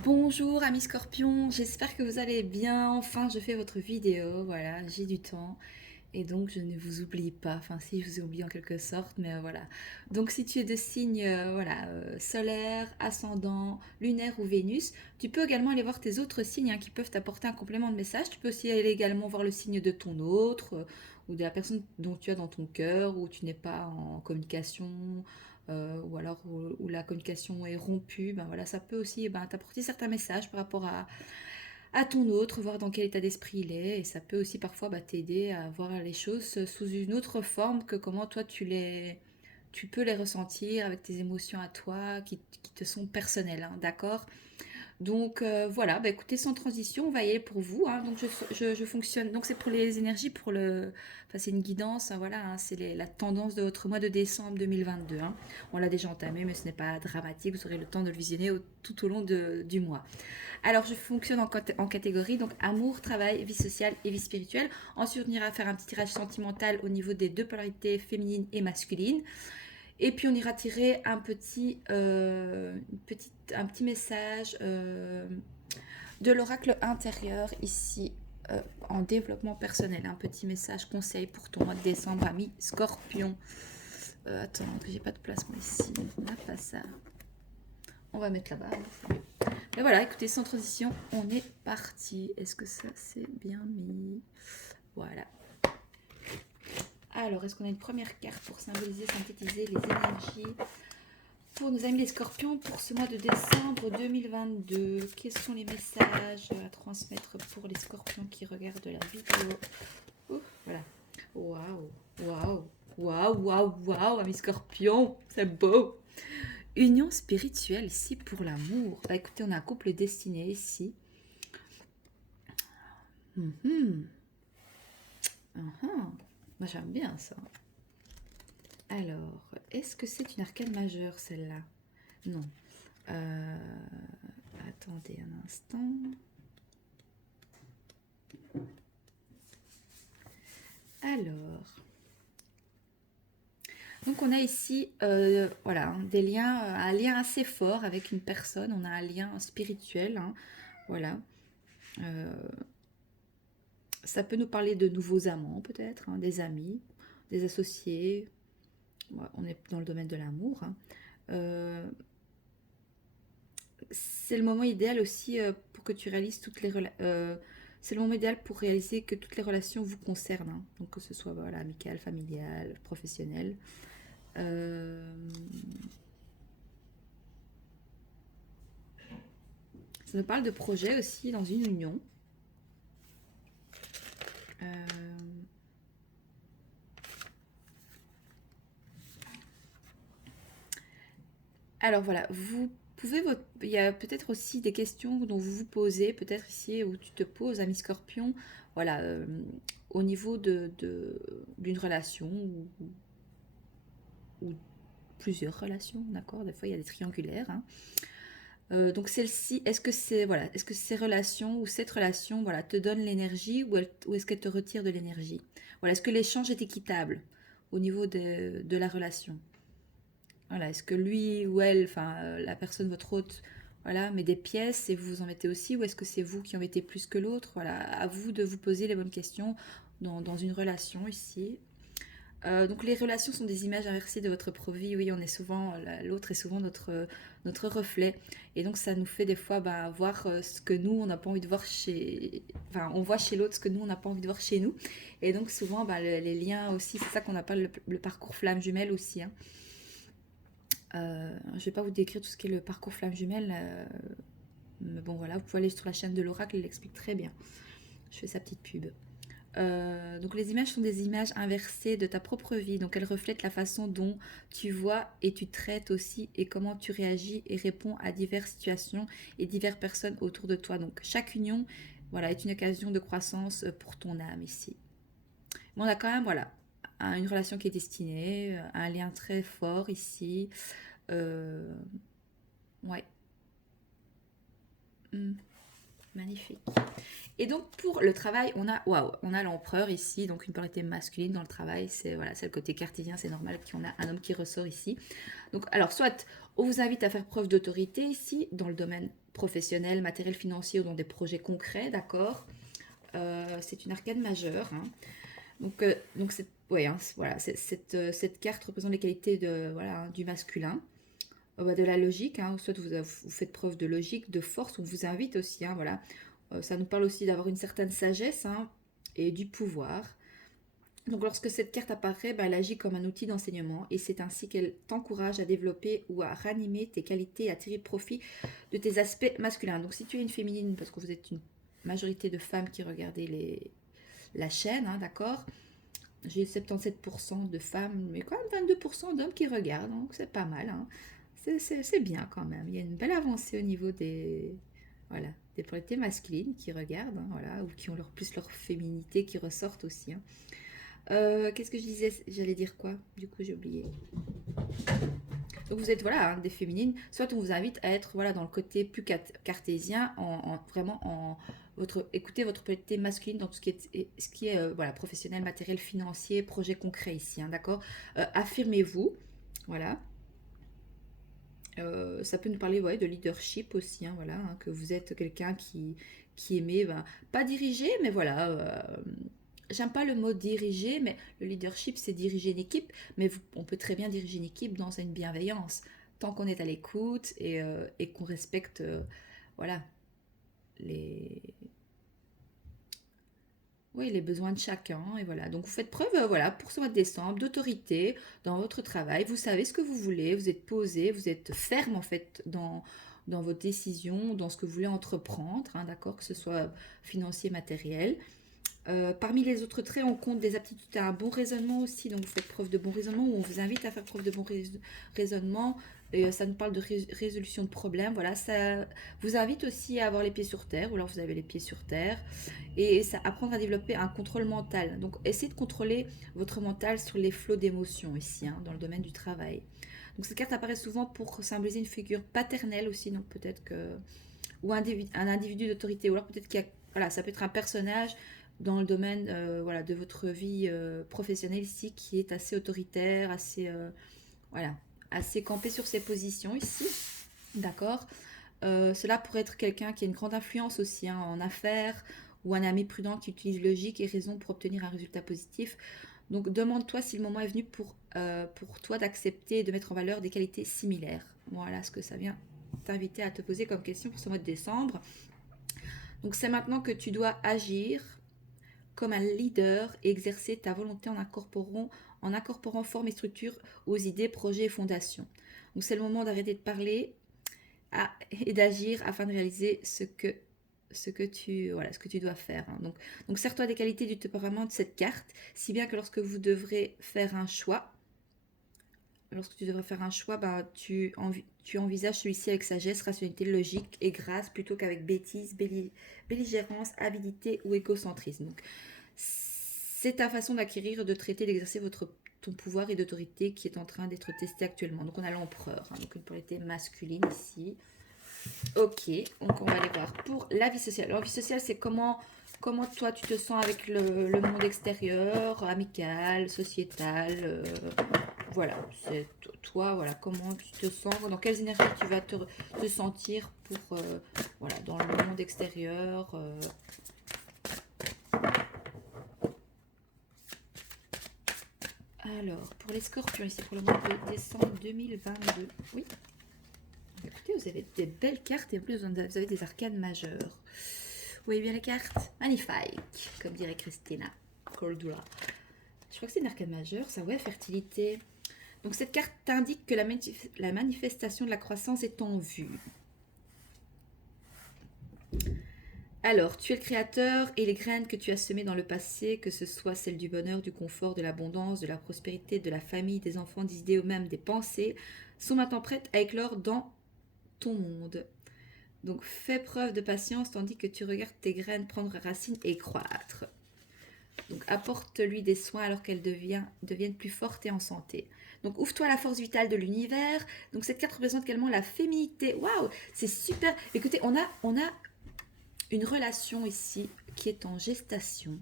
Bonjour amis scorpions, j'espère que vous allez bien. Enfin, je fais votre vidéo, voilà, j'ai du temps et donc je ne vous oublie pas. Enfin, si je vous oublie en quelque sorte, mais voilà. Donc, si tu es de signe voilà, solaire, ascendant, lunaire ou Vénus, tu peux également aller voir tes autres signes qui peuvent t'apporter un complément de message. Tu peux aussi aller également voir le signe de ton autre ou de la personne dont tu as dans ton cœur ou tu n'es pas en communication ou alors où la communication est rompue, ben voilà, ça peut aussi t'apporter certains messages par rapport à ton autre, voir dans quel état d'esprit il est, et ça peut aussi parfois t'aider à voir les choses sous une autre forme que comment toi tu peux les ressentir avec tes émotions à toi qui te sont personnelles, hein, d'accord. Donc voilà, bah écoutez, sans transition, on va y aller pour vous, hein. Donc je fonctionne, donc c'est pour les énergies, pour le, enfin c'est une guidance, hein, voilà, hein, c'est la tendance de votre mois de décembre 2022, hein. On l'a déjà entamé, mais ce n'est pas dramatique, vous aurez le temps de le visionner tout au long du mois. Alors je fonctionne en catégorie, donc amour, travail, vie sociale et vie spirituelle. Ensuite on ira faire un petit tirage sentimental au niveau des deux polarités féminines et masculines. Et puis on ira tirer un petit message de l'oracle intérieur ici en développement personnel. Un petit message conseil pour ton mois de décembre, ami Scorpion. Attends, j'ai pas de place moi ici. On n'a pas ça. On va mettre là-bas. Mais voilà, écoutez, sans transition, on est parti. Est-ce que ça c'est bien mis? Voilà. Alors, est-ce qu'on a une première carte pour symboliser, synthétiser les énergies pour nos amis les scorpions pour ce mois de décembre 2022? Quels sont les messages à transmettre pour les scorpions qui regardent la vidéo? Ouh, voilà. Waouh, waouh, waouh, waouh, waouh, amis scorpions, c'est beau. Union spirituelle ici pour l'amour. Bah écoutez, on a un couple destiné ici. Mhm. Uhum. Moi j'aime bien ça. Alors, est-ce que c'est une arcane majeure celle-là? Non. Euh, Attendez un instant. Alors, donc on a ici voilà, hein, des liens, un lien assez fort avec une personne, on a un lien spirituel, hein, voilà. Euh, Ça peut nous parler de nouveaux amants peut-être, hein, des amis, des associés. Ouais, on est dans le domaine de l'amour, hein. Euh, c'est le moment idéal aussi pour que tu réalises toutes les c'est le moment idéal pour réaliser que toutes les relations vous concernent, hein. Donc que ce soit voilà, amical, familial, professionnel. Euh, Ça nous parle de projet aussi dans une union. Euh, alors voilà, il y a peut-être aussi des questions dont vous vous posez, peut-être ici où tu te poses, ami Scorpion, voilà, au niveau d'une relation ou plusieurs relations, d'accord. Des fois il y a des triangulaires, hein. Donc celle-ci, est-ce que ces relations ou cette relation, voilà, te donne l'énergie ou est-ce qu'elle te retire de l'énergie? Voilà, est-ce que l'échange est équitable au niveau de la relation? Voilà, est-ce que lui ou elle, enfin la personne, votre hôte, voilà, met des pièces et vous vous en mettez aussi, ou est-ce que c'est vous qui en mettez plus que l'autre? Voilà, à vous de vous poser les bonnes questions dans une relation ici. Donc les relations sont des images inversées de votre propre vie. Oui, on est souvent, l'autre est souvent notre reflet. Et donc ça nous fait des fois voir ce que nous, on n'a pas envie de voir chez... Enfin, on voit chez l'autre ce que nous, on n'a pas envie de voir chez nous. Et donc souvent, les liens aussi, c'est ça qu'on appelle le parcours flamme jumelle aussi, hein. Je ne vais pas vous décrire tout ce qui est le parcours flamme jumelle. Mais bon, voilà, vous pouvez aller sur la chaîne de l'oracle, elle l'explique très bien. Je fais sa petite pub. Donc les images sont des images inversées de ta propre vie, donc elles reflètent la façon dont tu vois et tu traites aussi et comment tu réagis et réponds à diverses situations et diverses personnes autour de toi. Donc chaque union, voilà, est une occasion de croissance pour ton âme ici. Mais on a quand même, voilà, une relation qui est destinée, un lien très fort ici. Euh, ouais. Hmm. Magnifique. Et donc pour le travail, on a l'empereur ici, donc une polarité masculine dans le travail, c'est voilà, c'est le côté cartésien, c'est normal qu'on a un homme qui ressort ici. Donc alors soit on vous invite à faire preuve d'autorité ici dans le domaine professionnel, matériel, financier ou dans des projets concrets, d'accord. C'est une arcane majeure, hein. Donc ouais, hein, voilà, cette carte représente les qualités de voilà, hein, du masculin. De la logique, hein, soit vous faites preuve de logique, de force, on vous invite aussi, hein, voilà. Ça nous parle aussi d'avoir une certaine sagesse, hein, et du pouvoir. Donc lorsque cette carte apparaît, elle agit comme un outil d'enseignement et c'est ainsi qu'elle t'encourage à développer ou à ranimer tes qualités et à tirer profit de tes aspects masculins. Donc si tu es une féminine, parce que vous êtes une majorité de femmes qui regardez la chaîne, hein, d'accord. J'ai 77% de femmes, mais quand même 22% d'hommes qui regardent, donc c'est pas mal, hein. C'est bien quand même. Il y a une belle avancée au niveau voilà, des polarités masculines qui regardent, hein, voilà, ou qui ont plus leur féminité qui ressortent aussi, hein. Qu'est-ce que je disais? J'allais dire quoi? Du coup, j'ai oublié. Donc vous êtes voilà, hein, des féminines. Soit on vous invite à être voilà, dans le côté plus cartésien, vraiment écoutez votre polarité masculine dans tout ce qui est voilà, professionnel, matériel, financier, projet concret ici, hein, d'accord. Affirmez-vous, voilà. Ça peut nous parler ouais, de leadership aussi, hein, voilà, hein, que vous êtes quelqu'un qui aimait, ben, pas diriger, mais voilà, j'aime pas le mot diriger, mais le leadership c'est diriger une équipe, mais on peut très bien diriger une équipe dans une bienveillance, tant qu'on est à l'écoute et qu'on respecte, voilà, les, oui, les besoins de chacun, et voilà. Donc vous faites preuve, voilà, pour ce mois de décembre, d'autorité dans votre travail. Vous savez ce que vous voulez, vous êtes posé, vous êtes ferme en fait dans vos décisions, dans ce que vous voulez entreprendre, hein, d'accord, que ce soit financier, matériel. Parmi les autres traits, on compte des aptitudes à un bon raisonnement aussi. Donc, vous faites preuve de bon raisonnement ou on vous invite à faire preuve de bon raisonnement. Et ça nous parle de résolution de problèmes. Voilà, ça vous invite aussi à avoir les pieds sur terre ou alors vous avez les pieds sur terre. Et ça apprendre à développer un contrôle mental. Donc, essayez de contrôler votre mental sur les flots d'émotions ici, hein, dans le domaine du travail. Donc, cette carte apparaît souvent pour symboliser une figure paternelle aussi. Donc, peut-être que. Ou un individu d'autorité. Ou alors peut-être qu'il y a. Voilà, ça peut être un personnage dans le domaine voilà, de votre vie professionnelle ici qui est assez autoritaire, assez, voilà, assez campé sur ses positions ici. D'accord. Cela pourrait être quelqu'un qui a une grande influence aussi, hein, en affaires ou un ami prudent qui utilise logique et raison pour obtenir un résultat positif. Donc demande-toi si le moment est venu pour toi d'accepter et de mettre en valeur des qualités similaires. Voilà ce que ça vient t'inviter à te poser comme question pour ce mois de décembre. Donc c'est maintenant que tu dois agir comme un leader et exercer ta volonté en incorporant forme et structure aux idées, projets et fondations. Donc c'est le moment d'arrêter de parler et d'agir afin de réaliser ce que tu dois faire, hein. Donc sers-toi des qualités du tempérament de cette carte, si bien que lorsque tu devrais faire un choix, ben, tu envisages celui-ci avec sagesse, rationalité, logique et grâce plutôt qu'avec bêtise, belligérance, avidité ou égocentrisme. Donc, c'est ta façon d'acquérir, de traiter, d'exercer ton pouvoir et d'autorité qui est en train d'être testé actuellement. Donc, on a l'empereur, hein, donc une polarité masculine ici. Ok, donc on va aller voir pour la vie sociale. Alors, la vie sociale, c'est comment toi tu te sens avec le monde extérieur, amical, sociétal. Voilà, c'est toi, voilà, comment tu te sens, dans quelles énergies tu vas te sentir pour, voilà, dans le monde extérieur. Alors, pour les scorpions, ici pour le mois de décembre 2022. Oui. Écoutez, vous avez des belles cartes et en plus vous avez des arcanes majeures. Vous voyez bien les cartes? Magnifique, comme dirait Christina Cordula. Je crois que c'est une arcane majeure, ça, ouais, fertilité. Donc cette carte t'indique que la manifestation de la croissance est en vue. Alors, tu es le créateur et les graines que tu as semées dans le passé, que ce soit celles du bonheur, du confort, de l'abondance, de la prospérité, de la famille, des enfants, des idées ou même des pensées, sont maintenant prêtes à éclore dans ton monde. Donc, fais preuve de patience tandis que tu regardes tes graines prendre racine et croître. Donc, apporte-lui des soins alors qu'elles deviennent plus fortes et en santé. Donc, ouvre-toi à la force vitale de l'univers. Donc, cette carte représente également la féminité. Waouh, c'est super. Écoutez, on a une relation ici qui est en gestation,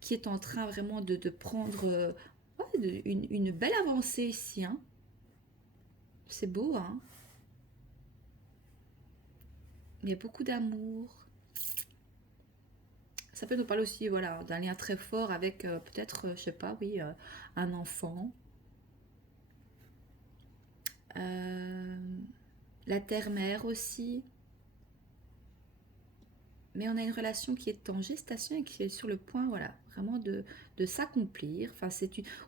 qui est en train vraiment de prendre ouais, une belle avancée ici, hein. C'est beau, hein. Il y a beaucoup d'amour. Ça peut nous parler aussi, voilà, d'un lien très fort avec peut-être, je sais pas, oui, un enfant. Euh, la terre-mère aussi. Mais on a une relation qui est en gestation et qui est sur le point, voilà, vraiment de s'accomplir. Enfin,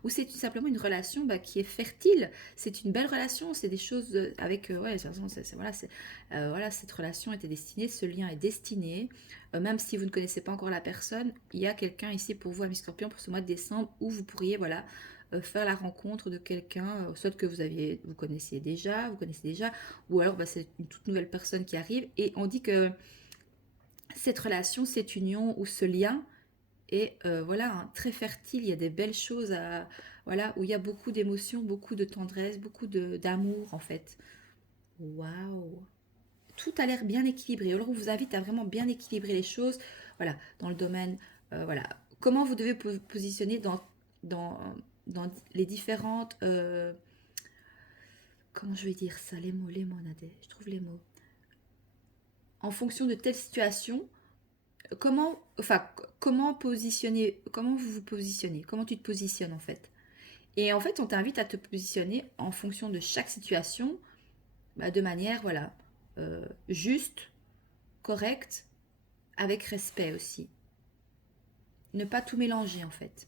ou c'est tout simplement une relation bah, qui est fertile. C'est une belle relation, c'est des choses avec, ouais, de toute façon, voilà, voilà, cette relation était destinée, ce lien est destiné. Même si vous ne connaissez pas encore la personne, il y a quelqu'un ici pour vous, ami Scorpion, pour ce mois de décembre, où vous pourriez, voilà, faire la rencontre de quelqu'un, soit que vous connaissiez déjà, ou alors bah, c'est une toute nouvelle personne qui arrive. Et on dit que cette relation, cette union ou ce lien est voilà, hein, très fertile. Il y a des belles choses voilà, où il y a beaucoup d'émotions, beaucoup de tendresse, beaucoup d'amour en fait. Waouh! Tout a l'air bien équilibré. Alors on vous invite à vraiment bien équilibrer les choses. Voilà, dans le domaine, voilà, comment vous devez positionner dans, dans les différentes, comment je vais dire ça, les mots, Nadé, je trouve les mots. En fonction de telle situation, comment vous vous positionnez, comment tu te positionnes en fait. Et en fait, on t'invite à te positionner en fonction de chaque situation, bah, de manière, voilà, juste, correcte, avec respect aussi. Ne pas tout mélanger en fait.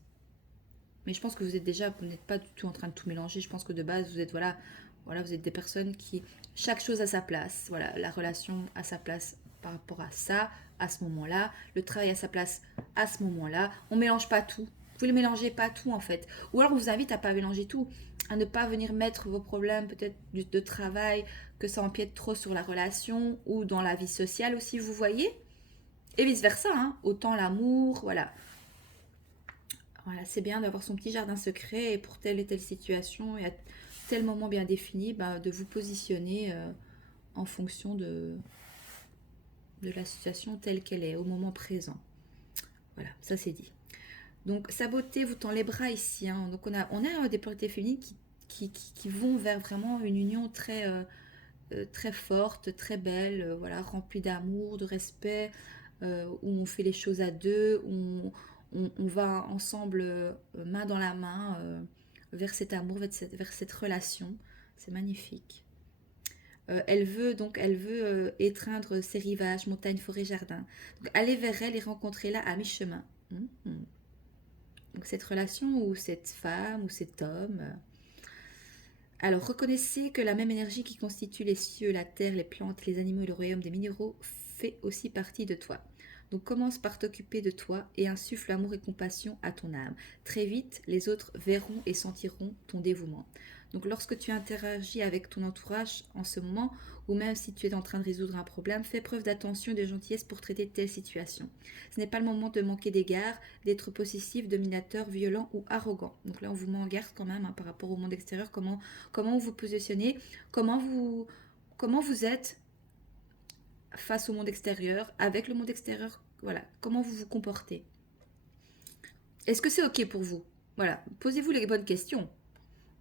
Mais je pense que vous n'êtes pas du tout en train de tout mélanger. Je pense que de base, vous êtes, voilà, vous êtes des personnes qui, chaque chose a sa place. Voilà, la relation a sa place par rapport à ça, à ce moment-là. Le travail a sa place à ce moment-là. On mélange pas tout. Vous ne mélangez pas tout en fait. Ou alors on vous invite à pas mélanger tout, à ne pas venir mettre vos problèmes peut-être de travail, que ça empiète trop sur la relation ou dans la vie sociale aussi, vous voyez. Et vice versa, hein. Autant l'amour, voilà. Voilà, c'est bien d'avoir son petit jardin secret et pour telle et telle situation et à tel moment bien défini, bah, de vous positionner en fonction de la situation telle qu'elle est au moment présent. Voilà, ça c'est dit. Donc sa beauté vous tend les bras ici, hein. Donc on a des polarités féminines qui vont vers vraiment une union très, très forte, très belle, voilà, remplie d'amour, de respect, où on fait les choses à deux, où on va ensemble, main dans la main, vers cet amour, vers cette relation. C'est magnifique. Elle veut étreindre ses rivages, montagnes, forêts, jardins. Donc aller vers elle et rencontrer là à mi-chemin. Donc cette relation ou cette femme ou cet homme. Alors reconnaissez que la même énergie qui constitue les cieux, la terre, les plantes, les animaux et le royaume des minéraux fait aussi partie de toi. Donc commence par t'occuper de toi et insuffle amour et compassion à ton âme. Très vite, les autres verront et sentiront ton dévouement. Donc lorsque tu interagis avec ton entourage en ce moment, ou même si tu es en train de résoudre un problème, fais preuve d'attention et de gentillesse pour traiter telle situation. Ce n'est pas le moment de manquer d'égard, d'être possessif, dominateur, violent ou arrogant. Donc là, on vous met en garde quand même, hein, par rapport au monde extérieur, comment vous positionnez, comment vous êtes face au monde extérieur, avec le monde extérieur, voilà, comment vous vous comportez. Est-ce que c'est ok pour vous? Voilà, posez-vous les bonnes questions.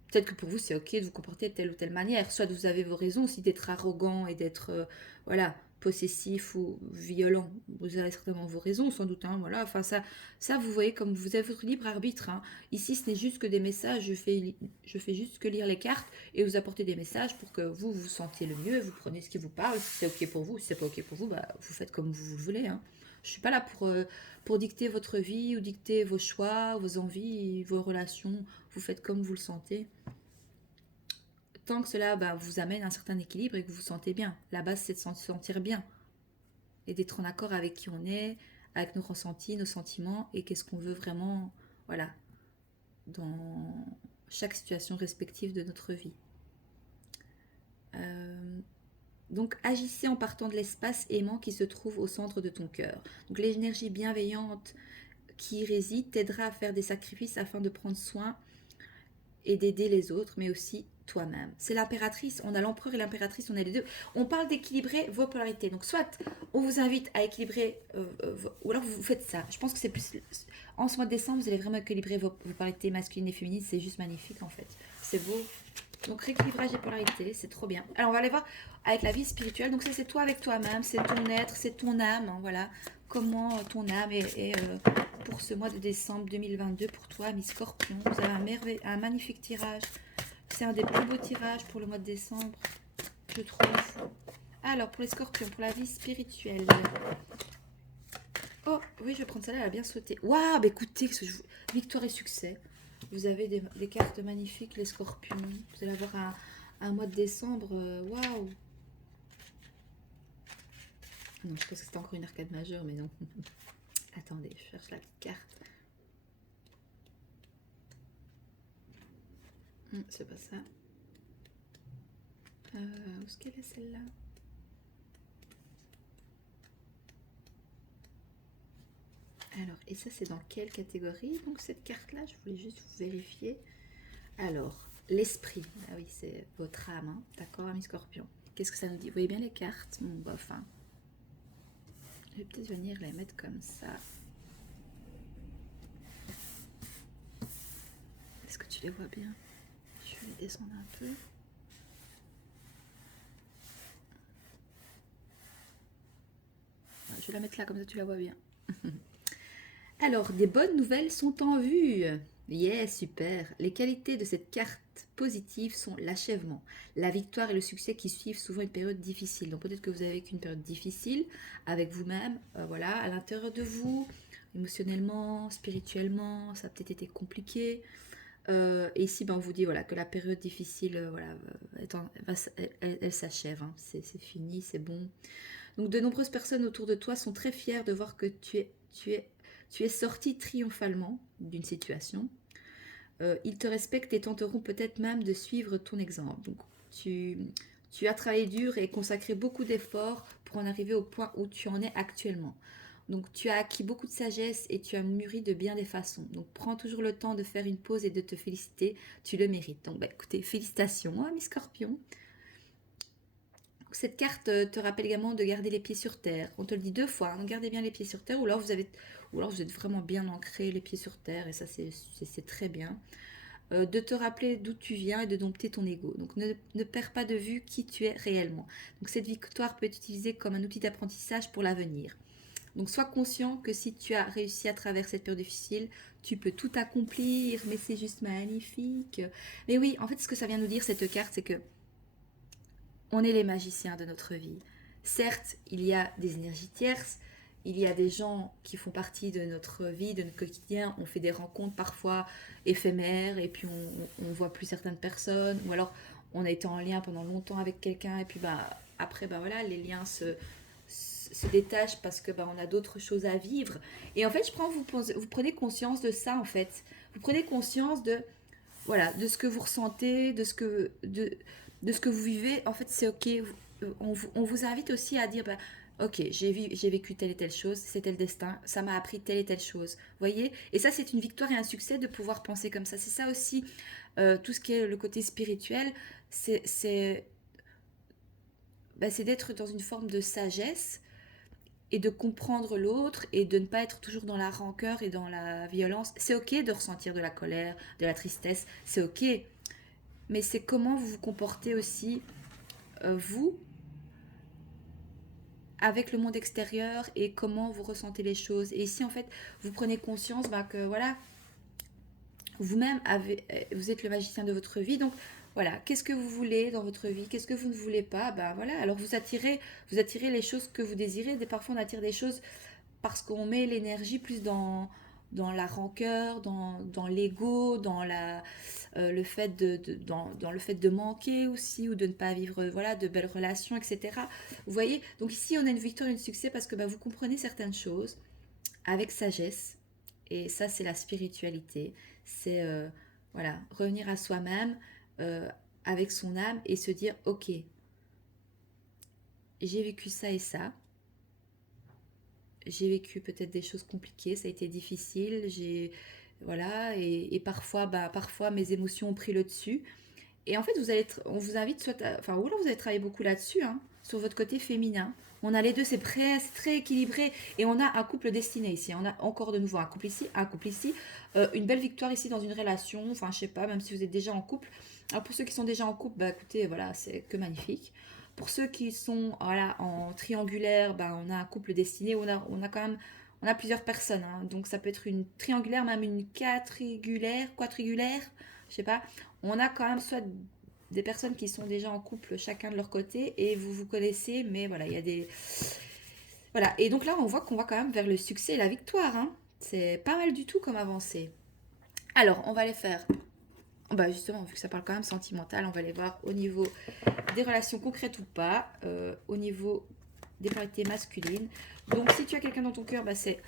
Peut-être que pour vous c'est ok de vous comporter de telle ou telle manière. Soit vous avez vos raisons aussi d'être arrogant et d'être voilà, possessif ou violent. Vous avez certainement vos raisons, sans doute. Hein, voilà. Enfin ça vous voyez comme vous avez votre libre arbitre. Hein. Ici ce n'est juste que des messages. Je fais juste que lire les cartes et vous apporter des messages pour que vous vous sentiez le mieux. Vous prenez ce qui vous parle. Si c'est ok pour vous, si c'est pas ok pour vous, bah, vous faites comme vous le voulez. Hein. Je suis pas là pour dicter votre vie ou dicter vos choix, vos envies, vos relations. Vous faites comme vous le sentez. Tant que cela bah, vous amène un certain équilibre et que vous vous sentez bien. La base, c'est de se sentir bien et d'être en accord avec qui on est, avec nos ressentis, nos sentiments et qu'est-ce qu'on veut vraiment, voilà, dans chaque situation respective de notre vie. Donc agissez en partant de l'espace aimant qui se trouve au centre de ton cœur. Donc l'énergie bienveillante qui y réside t'aidera à faire des sacrifices afin de prendre soin et d'aider les autres, mais aussi toi-même. C'est l'impératrice, on a l'empereur et l'impératrice, on a les deux. On parle d'équilibrer vos polarités. Donc soit on vous invite à équilibrer, ou alors vous faites ça. Je pense que c'est plus... En ce mois de décembre, vous allez vraiment équilibrer vos polarités masculines et féminines. C'est juste magnifique en fait. C'est beau. Donc rééquilibrage des polarités, c'est trop bien. Alors on va aller voir avec la vie spirituelle. Donc ça c'est toi avec toi-même, c'est ton être, c'est ton âme. Hein, voilà. Comment ton âme est pour ce mois de décembre 2022 pour toi, mi Scorpion. Vous avez un magnifique tirage. C'est un des plus beaux tirages pour le mois de décembre, je trouve. Alors, pour les scorpions, pour la vie spirituelle. Oh, oui, je vais prendre celle-là, elle a bien sauté. Waouh, bah écoutez, victoire et succès. Vous avez des cartes magnifiques, les scorpions. Vous allez avoir un mois de décembre. Waouh. Non, je pense que c'était encore une arcade majeure, mais non. Attendez, je cherche la petite carte. C'est pas ça. Où est-ce qu'elle est celle-là? Alors, et ça c'est dans quelle catégorie? Donc cette carte-là, je voulais juste vous vérifier. Alors, l'esprit. Ah oui, c'est votre âme, hein. D'accord, ami Scorpion. Qu'est-ce que ça nous dit? Vous voyez bien les cartes? Bon, bah, enfin. Je vais peut-être venir les mettre comme ça. Est-ce que tu les vois bien? Je vais les descendre un peu. Je vais la mettre là, comme ça tu la vois bien. Alors, des bonnes nouvelles sont en vue. Yes, super. Les qualités de cette carte positive sont l'achèvement, la victoire et le succès qui suivent souvent une période difficile. Donc peut-être que vous avez vécu une période difficile avec vous-même, voilà, à l'intérieur de vous, émotionnellement, spirituellement, ça a peut-être été compliqué. Et ici, ben, on vous dit voilà, que la période difficile, voilà, elle s'achève. Hein. C'est fini, c'est bon. Donc de nombreuses personnes autour de toi sont très fières de voir que tu es sorti triomphalement d'une situation. Ils te respectent et tenteront peut-être même de suivre ton exemple. Donc tu as travaillé dur et consacré beaucoup d'efforts pour en arriver au point où tu en es actuellement. Donc tu as acquis beaucoup de sagesse et tu as mûri de bien des façons. Donc prends toujours le temps de faire une pause et de te féliciter, tu le mérites. Donc bah, écoutez, félicitations, hein, mes scorpions. Cette carte te rappelle également de garder les pieds sur terre. On te le dit 2 fois, hein, gardez bien les pieds sur terre, ou alors vous êtes vraiment bien ancré les pieds sur terre, et ça c'est très bien. De te rappeler d'où tu viens et de dompter ton ego. Donc ne perds pas de vue qui tu es réellement. Donc cette victoire peut être utilisée comme un outil d'apprentissage pour l'avenir. Donc sois conscient que si tu as réussi à travers cette période difficile, tu peux tout accomplir, mais c'est juste magnifique. Mais oui, en fait ce que ça vient nous dire cette carte, c'est que on est les magiciens de notre vie. Certes, il y a des énergies tierces, il y a des gens qui font partie de notre vie, de notre quotidien. On fait des rencontres parfois éphémères et puis on ne voit plus certaines personnes. Ou alors on a été en lien pendant longtemps avec quelqu'un et puis bah, après bah, voilà, les liens se détachent parce que bah, on a d'autres choses à vivre. Et en fait, vous prenez conscience de ça en fait. Vous prenez conscience de, voilà, de ce que vous ressentez, de ce que vous vivez. En fait, c'est ok. On vous invite aussi à dire, bah, ok, j'ai vécu telle et telle chose, c'était le destin, ça m'a appris telle et telle chose. Voyez. Et ça, c'est une victoire et un succès de pouvoir penser comme ça. C'est ça aussi, tout ce qui est le côté spirituel, c'est bah, c'est d'être dans une forme de sagesse et de comprendre l'autre et de ne pas être toujours dans la rancœur et dans la violence. C'est ok de ressentir de la colère, de la tristesse, c'est ok. Mais c'est comment vous vous comportez aussi, vous, avec le monde extérieur et comment vous ressentez les choses. Et ici, en fait, vous prenez conscience bah, que voilà, vous-même vous êtes le magicien de votre vie. Donc voilà, qu'est-ce que vous voulez dans votre vie, qu'est-ce que vous ne voulez pas. Bah voilà, alors vous attirez les choses que vous désirez. Parfois, on attire des choses parce qu'on met l'énergie plus dans la rancœur, dans l'ego, le fait dans le fait de manquer aussi ou de ne pas vivre voilà, de belles relations, etc. Vous voyez, donc ici on a une victoire et un succès parce que bah, vous comprenez certaines choses avec sagesse et ça c'est la spiritualité. C'est voilà, revenir à soi-même euh, avec son âme et se dire ok, j'ai vécu ça et ça, j'ai vécu peut-être des choses compliquées, ça a été difficile, voilà, et parfois, bah, parfois mes émotions ont pris le dessus. Et en fait, on vous invite enfin, ou alors vous allez travailler beaucoup là-dessus, hein, sur votre côté féminin. On a les deux, c'est très équilibré. Et on a un couple destiné ici. On a encore de nouveau un couple ici, un couple ici. Une belle victoire ici dans une relation. Enfin, je sais pas, même si vous êtes déjà en couple. Alors pour ceux qui sont déjà en couple, bah écoutez, voilà, c'est que magnifique. Pour ceux qui sont voilà, en triangulaire, bah, on a un couple destiné. On a quand même, on a plusieurs personnes, hein. Donc ça peut être une triangulaire, même une quatrigulaire, je sais pas. On a quand même soit des personnes qui sont déjà en couple chacun de leur côté et vous vous connaissez, mais voilà, il y a des... Voilà, et donc là on voit qu'on va quand même vers le succès et la victoire, hein. C'est pas mal du tout comme avancée. Alors, on va les faire, bah justement, vu que ça parle quand même sentimental, on va les voir au niveau des relations concrètes ou pas, au niveau des polarités masculines. Donc si tu as quelqu'un dans ton cœur, bah c'est...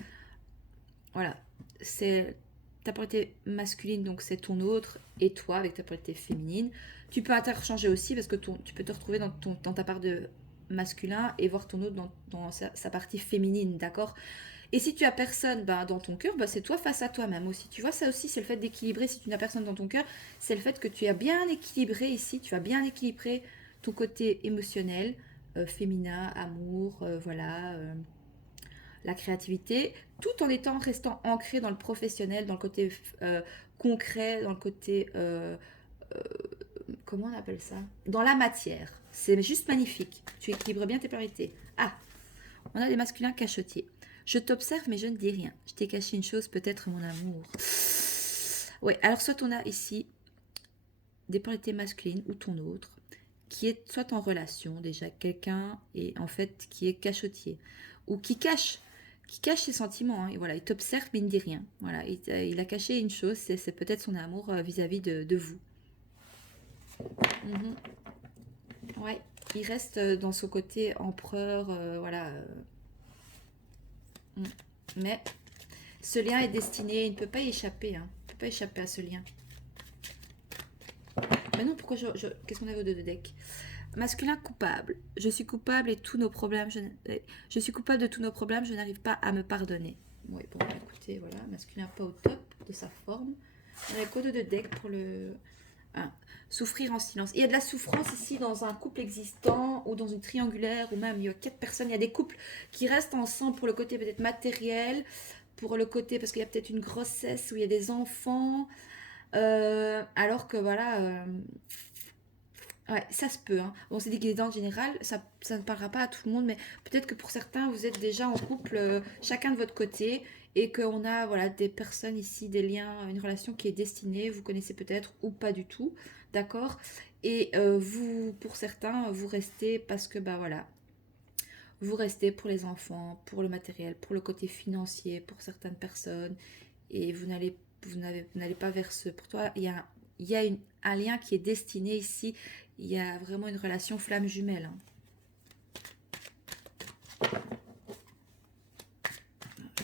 Voilà, c'est ta polarité masculine, donc c'est ton autre, et toi avec ta polarité féminine. Tu peux interchanger aussi parce que tu peux te retrouver dans ta part de masculin et voir ton autre dans sa partie féminine, d'accord? Et si tu as personne bah, dans ton cœur, bah, c'est toi face à toi-même aussi. Tu vois, ça aussi, c'est le fait d'équilibrer. Si tu n'as personne dans ton cœur, c'est le fait que tu as bien équilibré ici, tu as bien équilibré ton côté émotionnel, féminin, amour, voilà, la créativité, tout en restant ancré dans le professionnel, dans le côté concret, dans le côté euh, comment on appelle ça, dans la matière. C'est juste magnifique. Tu équilibres bien tes priorités. Ah, on a des masculins cachotiers. Je t'observe mais je ne dis rien. Je t'ai caché une chose, peut-être mon amour. Ouais, alors soit on a ici des polarités masculines ou ton autre qui est soit en relation déjà quelqu'un et en fait qui est cachotier ou qui cache ses sentiments, hein. Et voilà, il t'observe mais il ne dit rien. Voilà, il a caché une chose, c'est peut-être son amour vis-à-vis de vous. Mhm. Ouais, il reste dans son côté empereur, voilà. Mm. Mais ce lien est destiné, il ne peut pas y échapper, hein. Il ne peut pas échapper à ce lien. Mais non, pourquoi qu'est-ce qu'on avait au dos de deck? Masculin coupable. Je suis coupable et tous nos problèmes. Je suis coupable de tous nos problèmes. Je n'arrive pas à me pardonner. Oui, bon, écoutez, voilà, masculin pas au top de sa forme. On a quoi de deck pour le 1. Souffrir en silence. Il y a de la souffrance ici dans un couple existant ou dans une triangulaire ou même il y a 4 personnes. Il y a des couples qui restent ensemble pour le côté peut-être matériel, pour le côté parce qu'il y a peut-être une grossesse où il y a des enfants. Alors que voilà, ouais, ça se peut, hein. Bon, c'est dit que en général, ça ne parlera pas à tout le monde, mais peut-être que pour certains, vous êtes déjà en couple, chacun de votre côté, et qu'on a voilà, des personnes ici, des liens, une relation qui est destinée, vous connaissez peut-être ou pas du tout, d'accord? Et vous, pour certains, vous restez parce que, bah voilà, vous restez pour les enfants, pour le matériel, pour le côté financier, pour certaines personnes, et vous n'allez pas vers ce. Pour toi, il y a un lien qui est destiné ici. Il y a vraiment une relation flamme jumelle, hein.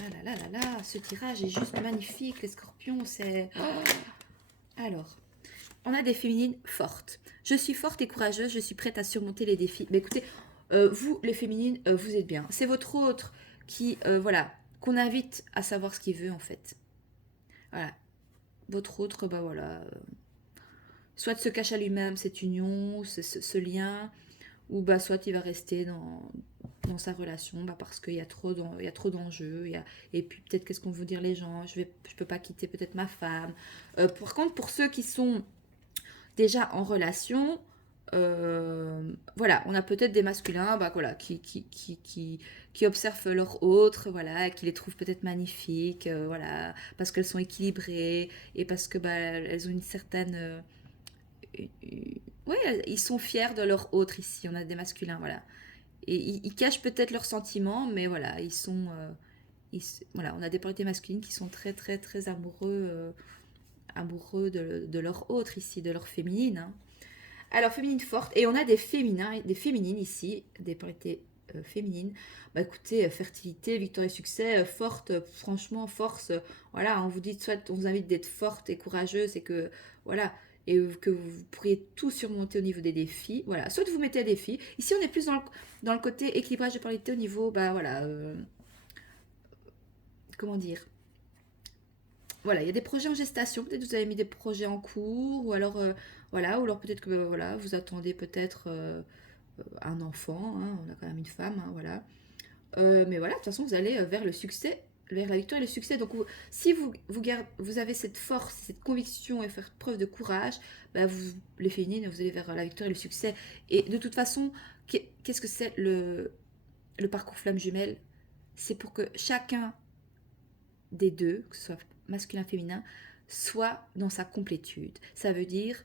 Ah là là là là, ce tirage est juste magnifique, les scorpions, c'est... Alors, on a des féminines fortes. Je suis forte et courageuse, je suis prête à surmonter les défis. Mais écoutez, vous, les féminines, vous êtes bien. C'est votre autre qui, voilà, qu'on invite à savoir ce qu'il veut en fait. Voilà, votre autre, bah voilà, soit se cache à lui-même cette union, ce lien, ou bah soit il va rester dans sa relation bah, parce qu'il y a trop d'enjeux, et puis peut-être qu'est-ce qu'on veut dire les gens, je peux pas quitter peut-être ma femme. Par contre, pour ceux qui sont déjà en relation, voilà, on a peut-être des masculins bah, voilà, qui observent leur autre, voilà, qui les trouvent peut-être magnifiques, voilà, parce qu'elles sont équilibrées et parce que bah, elles ont une certaine ouais, ils sont fiers de leur autre ici. On a des masculins, voilà. Et ils cachent peut-être leurs sentiments, mais voilà, ils sont. Voilà, on a des polarités masculines qui sont très, très, très amoureux de leur autre ici, de leur féminine, hein. Alors, féminine forte. Et on a des féminins, des féminines ici, des polarités féminines. Bah écoutez, fertilité, victoire et succès, forte, franchement, force. Voilà, on vous dit, soit on vous invite d'être forte et courageuse et que, voilà, et que vous pourriez tout surmonter au niveau des défis. Voilà, soit vous mettez à défi. Ici, on est plus dans le côté équilibrage de polarité au niveau, bah voilà, comment dire, voilà, il y a des projets en gestation. Peut-être que vous avez mis des projets en cours, ou alors Voilà, ou alors peut-être que voilà, vous attendez peut-être un enfant, hein, on a quand même une femme, hein, voilà. Mais voilà, de toute façon, vous allez vers le succès, vers la victoire et le succès. Donc, si vous avez cette force, cette conviction et faire preuve de courage, bah, les féminines, vous allez vers la victoire et le succès. Et de toute façon, qu'est-ce que c'est le parcours flamme jumelle? C'est pour que chacun des deux, que ce soit masculin, féminin, soit dans sa complétude. Ça veut dire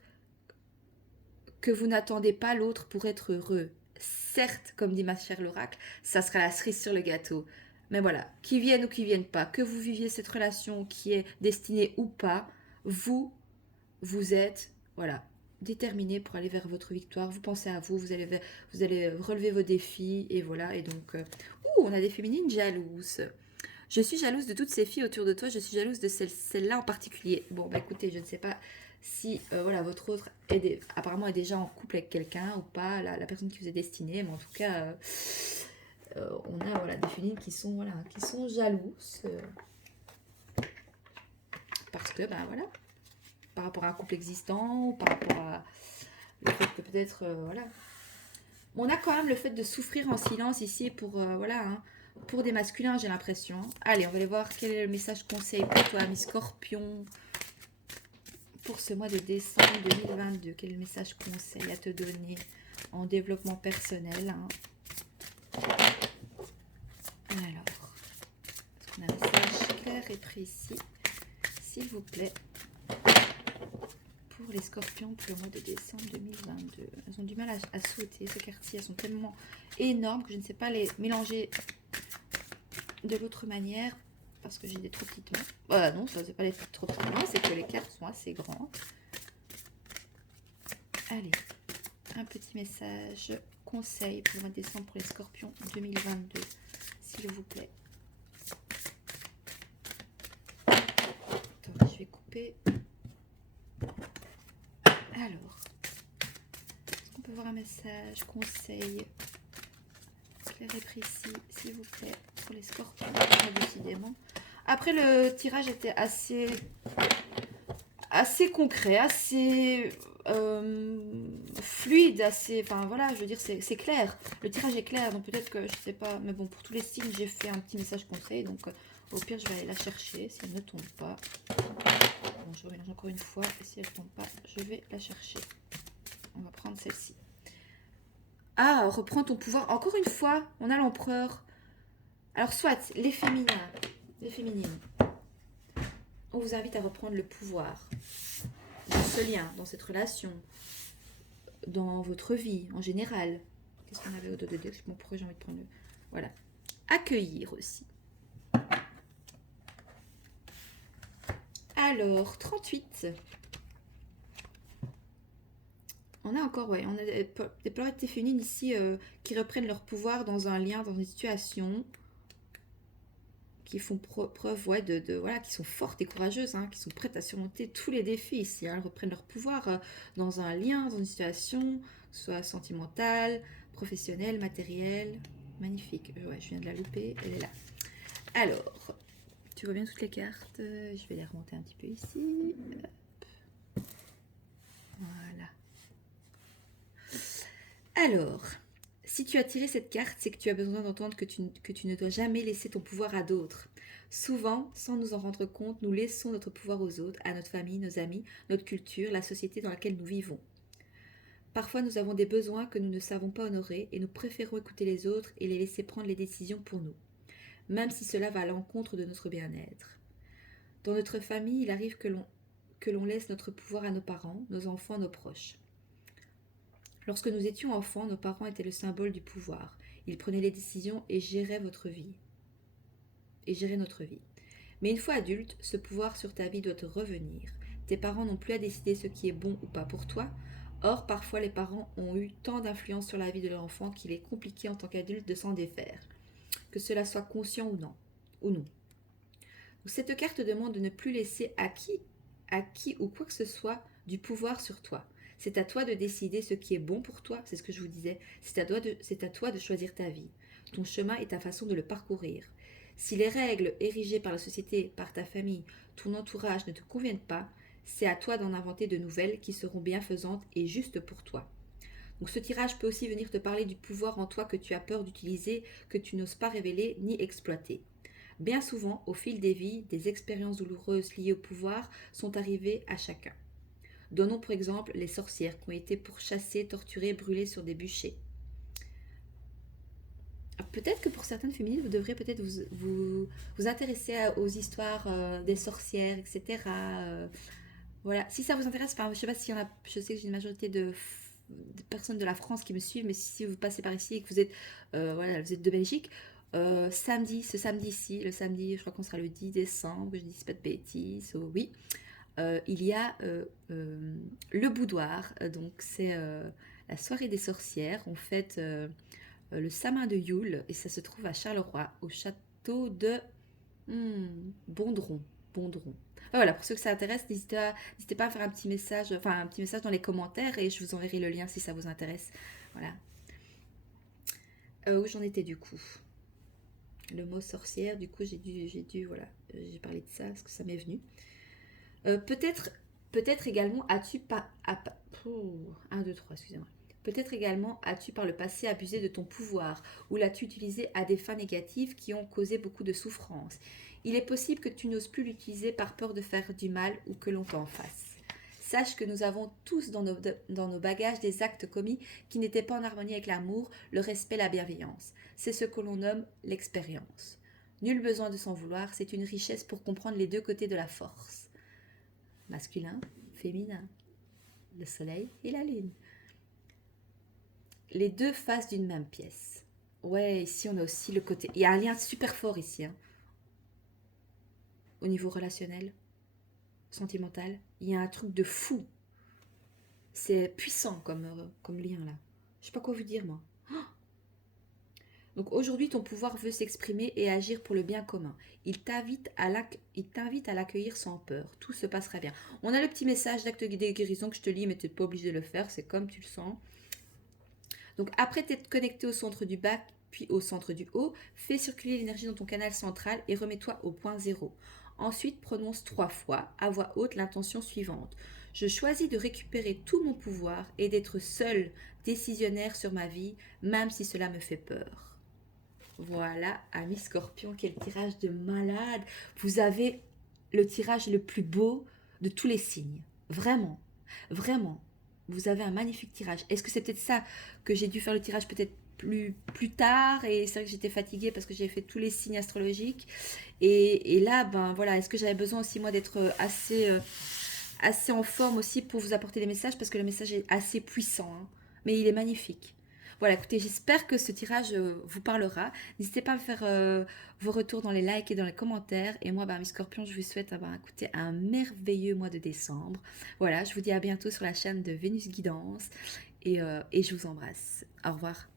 que vous n'attendez pas l'autre pour être heureux. Certes, comme dit ma chère l'oracle, ça sera la cerise sur le gâteau. Mais voilà, qu'ils viennent ou qu'ils viennent pas, que vous viviez cette relation qui est destinée ou pas, vous, vous êtes, voilà, déterminé pour aller vers votre victoire. Vous pensez à vous, vous allez relever vos défis et voilà. Et donc, on a des féminines jalouses. Je suis jalouse de toutes ces filles autour de toi, je suis jalouse de celle-là en particulier. Bon, bah écoutez, je ne sais pas si voilà, votre autre apparemment est déjà en couple avec quelqu'un ou pas, la personne qui vous est destinée, mais en tout cas, on a voilà, des féminines qui sont jalouses parce que, ben voilà, par rapport à un couple existant ou par rapport à le fait que peut-être, voilà. On a quand même le fait de souffrir en silence ici pour, voilà, hein, pour des masculins, j'ai l'impression. Allez, on va aller voir quel est le message conseil pour toi, mi Scorpion, pour ce mois de décembre 2022. Quel est le message conseil à te donner en développement personnel, hein. Alors, est-ce qu'on a un message clair et précis, s'il vous plaît, pour les scorpions pour le mois de décembre 2022. Elles ont du mal à sauter, ces quartiers. Elles sont tellement énormes que je ne sais pas les mélanger de l'autre manière parce que j'ai des trop petites mains. Voilà, non, ça c'est pas les trop petites mains, c'est que les cartes sont assez grandes. Allez, un petit message conseil pour le mois de décembre pour les scorpions 2022, s'il vous plaît. Attendez, je vais couper. Alors, est-ce qu'on peut voir un message conseil clair et précis, s'il vous plaît, pour les scorpions, décidément. Après, le tirage était assez concret, assez fluide, assez, enfin voilà, je veux dire, c'est clair. Le tirage est clair, donc peut-être que, je sais pas, mais bon, pour tous les signes, j'ai fait un petit message conseil, donc au pire, je vais aller la chercher, si elle ne tombe pas. Bon, je remélange encore une fois, et si elle ne tombe pas, je vais la chercher. On va prendre celle-ci. Ah, reprends ton pouvoir. Encore une fois, on a l'empereur. Alors, soit les féminins, les féminines, on vous invite à reprendre le pouvoir dans ce lien, dans cette relation, dans votre vie en général. Qu'est-ce qu'on avait au dos de deux? Bon, pourquoi j'ai envie de prendre le... Voilà. Accueillir aussi. Alors, 38. On a encore, ouais, on a des polarités féminines ici qui reprennent leur pouvoir dans un lien, dans une situation, qui font preuve, ouais, voilà, qui sont fortes et courageuses, hein, qui sont prêtes à surmonter tous les défis ici. Hein, elles reprennent leur pouvoir dans un lien, dans une situation, soit sentimentale, professionnelle, matérielle. Magnifique. Ouais, je viens de la louper, elle est là. Alors, tu vois bien toutes les cartes. Je vais les remonter un petit peu ici. Hop. Voilà. Alors, si tu as tiré cette carte, c'est que tu as besoin d'entendre que tu ne dois jamais laisser ton pouvoir à d'autres. Souvent, sans nous en rendre compte, nous laissons notre pouvoir aux autres, à notre famille, nos amis, notre culture, la société dans laquelle nous vivons. Parfois, nous avons des besoins que nous ne savons pas honorer et nous préférons écouter les autres et les laisser prendre les décisions pour nous, même si cela va à l'encontre de notre bien-être. Dans notre famille, il arrive que l'on laisse notre pouvoir à nos parents, nos enfants, nos proches. Lorsque nous étions enfants, nos parents étaient le symbole du pouvoir. Ils prenaient les décisions et géraient votre vie. Et géraient notre vie. Mais une fois adulte, ce pouvoir sur ta vie doit te revenir. Tes parents n'ont plus à décider ce qui est bon ou pas pour toi. Or, parfois, les parents ont eu tant d'influence sur la vie de leur enfant qu'il est compliqué en tant qu'adulte de s'en défaire. Que cela soit conscient ou non. Donc, cette carte demande de ne plus laisser à qui ou quoi que ce soit du pouvoir sur toi. C'est à toi de décider ce qui est bon pour toi, c'est ce que je vous disais. C'est à toi de choisir ta vie. Ton chemin est ta façon de le parcourir. Si les règles érigées par la société, par ta famille, ton entourage ne te conviennent pas, C'est à toi d'en inventer de nouvelles qui seront bienfaisantes et justes pour toi. Donc ce tirage peut aussi venir te parler du pouvoir en toi que tu as peur d'utiliser, que tu n'oses pas révéler ni exploiter. Bien souvent, au fil des vies, des expériences douloureuses liées au pouvoir sont arrivées à chacun. Donnons pour exemple les sorcières qui ont été pourchassées, torturées, brûlées sur des bûchers. Peut-être que pour certaines féminines, vous devrez peut-être vous intéresser aux histoires des sorcières, etc. Voilà, si ça vous intéresse, enfin, je sais pas s'il y en a, je sais que j'ai une majorité de personnes de la France qui me suivent, mais si vous passez par ici et que vous êtes, voilà, vous êtes de Belgique, ce samedi-ci, le samedi, je crois qu'on sera le 10 décembre, je dis pas de bêtises, oui, il y a le boudoir, donc c'est la soirée des sorcières, on fête le Samin de Yule et ça se trouve à Charleroi, au château de Bondron. Bondron. Voilà, pour ceux que ça intéresse, n'hésitez pas à faire un petit message dans les commentaires et je vous enverrai le lien si ça vous intéresse. Voilà. Où j'en étais du coup? Le mot sorcière, du coup, voilà, j'ai parlé de ça parce que ça m'est venu. Peut-être également as-tu pas, 1, 2, 3, excusez-moi. Peut-être également as-tu par le passé abusé de ton pouvoir ou l'as-tu utilisé à des fins négatives qui ont causé beaucoup de souffrance. Il est possible que tu n'oses plus l'utiliser par peur de faire du mal ou que l'on t'en fasse. Sache que nous avons tous dans nos bagages des actes commis qui n'étaient pas en harmonie avec l'amour, le respect, la bienveillance. C'est ce que l'on nomme l'expérience. Nul besoin de s'en vouloir, c'est une richesse pour comprendre les deux côtés de la force. Masculin, féminin, le soleil et la lune. Les deux faces d'une même pièce. Ouais, ici on a aussi le côté... Il y a un lien super fort ici, hein. Au niveau relationnel, sentimental, il y a un truc de fou. C'est puissant comme lien là. Je sais pas quoi vous dire moi. Donc aujourd'hui, ton pouvoir veut s'exprimer et agir pour le bien commun. Il t'invite à l'accueillir sans peur. Tout se passera bien. On a le petit message d'acte de guérison que je te lis, mais tu n'es pas obligé de le faire. C'est comme tu le sens. Donc après t'être connecté au centre du bas, puis au centre du haut, fais circuler l'énergie dans ton canal central et remets-toi au point zéro. Ensuite, prononce 3 fois, à voix haute, l'intention suivante. Je choisis de récupérer tout mon pouvoir et d'être seul décisionnaire sur ma vie, même si cela me fait peur. Voilà, ami Scorpion, quel tirage de malade. Vous avez le tirage le plus beau de tous les signes. Vraiment, vraiment. Vous avez un magnifique tirage. Est-ce que c'est peut-être ça que j'ai dû faire le tirage peut-être plus tard et c'est vrai que j'étais fatiguée parce que j'ai fait tous les signes astrologiques et là ben voilà, est-ce que j'avais besoin aussi moi d'être assez en forme aussi pour vous apporter des messages parce que le message est assez puissant, hein. Mais il est magnifique. Voilà, écoutez, j'espère que ce tirage vous parlera. N'hésitez pas à me faire vos retours dans les likes et dans les commentaires. Et moi, mes scorpions, je vous souhaite écoutez, un merveilleux mois de décembre. Voilà, je vous dis à bientôt sur la chaîne de Vénus Guidance et je vous embrasse. Au revoir.